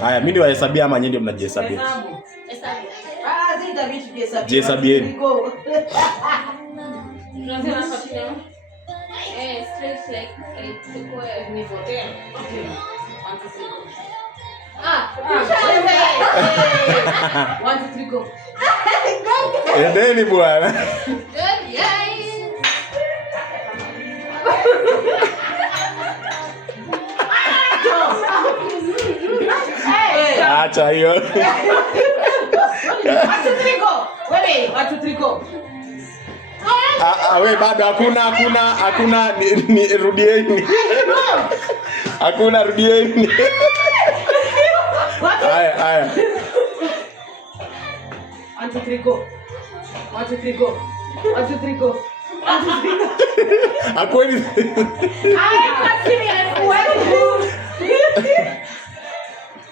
Haya, mimi niwahesabia ama nyinyi ndio mnajihesabia? Hesabu. Zita vitu jihesabia. Jihesabieni. Tunaanza hapa tena. Straight like tuko ni hotel. Okay. 1 2 3 go. Endeni bwana. Acha hiyo. 1 2 3 go. Wewe 1 2 3 go. Wewe bado hakuna ni rudieni. Hakuna rudieni. Haya. 1 2 3 go. 1 2 3 go. 1 2 3 go. Akweli. Kwa serious.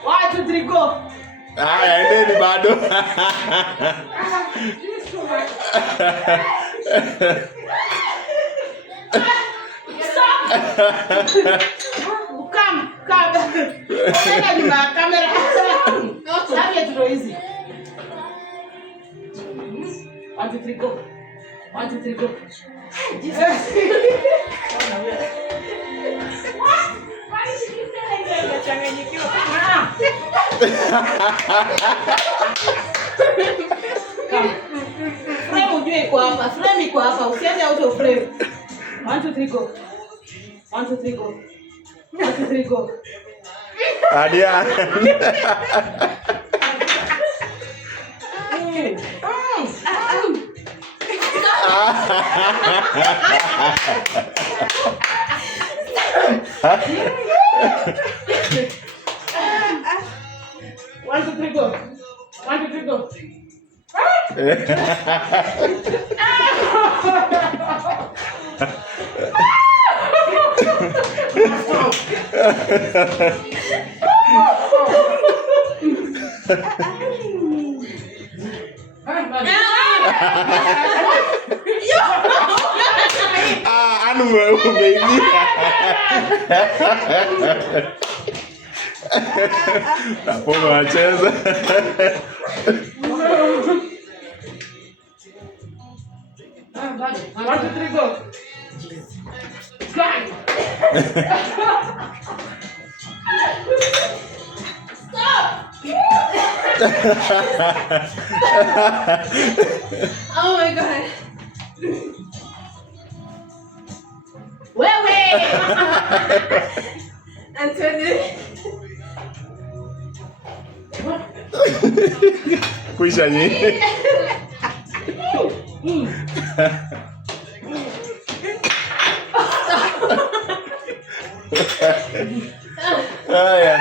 1 2 3 go. Haya, endeni bado. Come. Enda nyuma ya kamera. Sasa tuko hizi. 1 2 3 go. 1 2 3 go. Frame ujue iko hapa. Frame iko hapa. Usiende out of frame. 1 2 3 go. 1 2 3 go. 1 2 3 go. Adia. One, two, three, go. 1 2 3 go. Anu baby. Hapo unacheza. One, two, three, go. Stop! Oh my god. Wewe! Anthony. Kuisha nini? Haya.